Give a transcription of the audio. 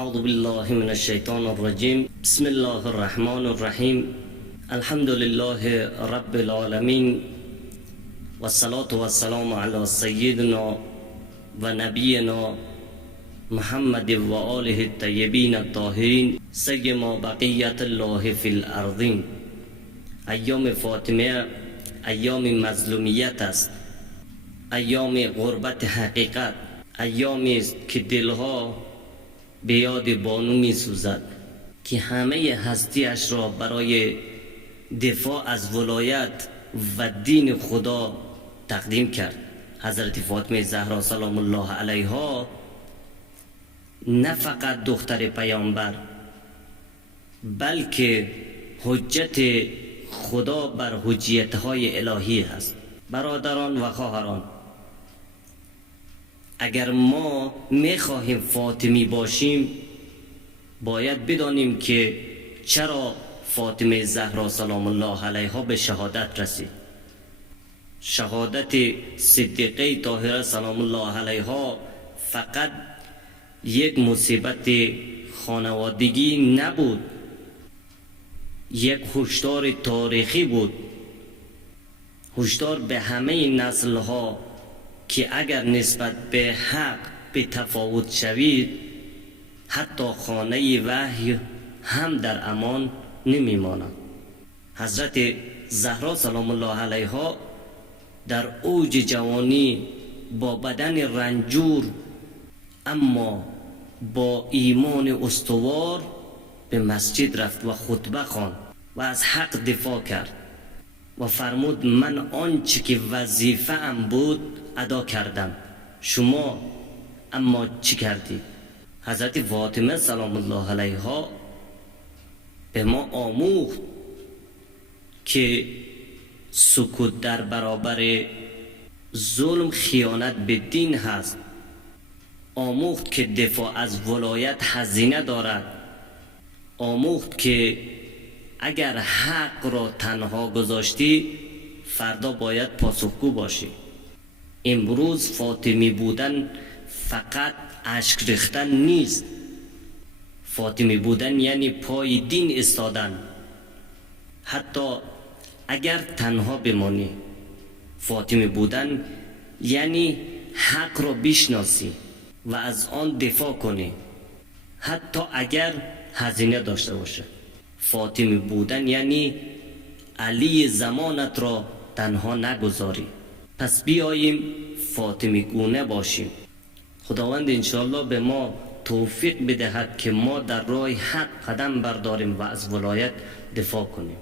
أعوذ بالله من الشيطان الرجيم. بسم الله الرحمن الرحيم. الحمد لله رب العالمين، والصلاة والسلام على سيدنا ونبينا محمد وآله الطيبين الطاهرين سيما بقية الله في الأرضين. ایام فاطمه ایام مظلومیت است، ایام غربت حقیقت، ایامی است که دلها به یاد بانو می سوزد که همه هستیش را برای دفاع از ولایت و دین خدا تقدیم کرد. حضرت فاطمه زهرا سلام الله علیها نه فقط دختر پیامبر بلکه حجت خدا بر حجیت‌های الهی است. برادران و خواهران، اگر ما میخواهیم فاطمی باشیم باید بدانیم که چرا فاطمه زهرا سلام الله علیها به شهادت رسید. شهادت صدیقه طاهره سلام الله علیها فقط یک مصیبت خانوادگی نبود، یک هشدار تاریخی بود، هشدار به همه نسل‌ها که اگر نسبت به حق به تفاوت شوید حتی خانه وحی هم در امان نمیماند. حضرت زهرا سلام الله علیها در اوج جوانی با بدن رنجور اما با ایمان استوار به مسجد رفت و خطبه خواند و از حق دفاع کرد و فرمود من آنچه که وظیفه ام بود ادا کردم، شما اما چی کردید؟ حضرت فاطمه سلام الله علیها به ما آموخت که سکوت در برابر ظلم خیانت به دین هست، آموخت که دفاع از ولایت هزینه دارد، آموخت که اگر حق را تنها گذاشتی فردا باید پاسخگو باشی. امروز فاطمی بودن فقط اشک ریختن نیست، فاطمی بودن یعنی پای دین ایستادن. حتی اگر تنها بمانی، فاطمی بودن یعنی حق را بشناسی و از آن دفاع کنی حتی اگر هزینه داشته باشه. فاطمی بودن یعنی علی زمانت را تنها نگذاری. پس بیاییم فاطمی گونه باشیم. خداوند انشاءالله به ما توفیق بدهد که ما در راه حق قدم برداریم و از ولایت دفاع کنیم.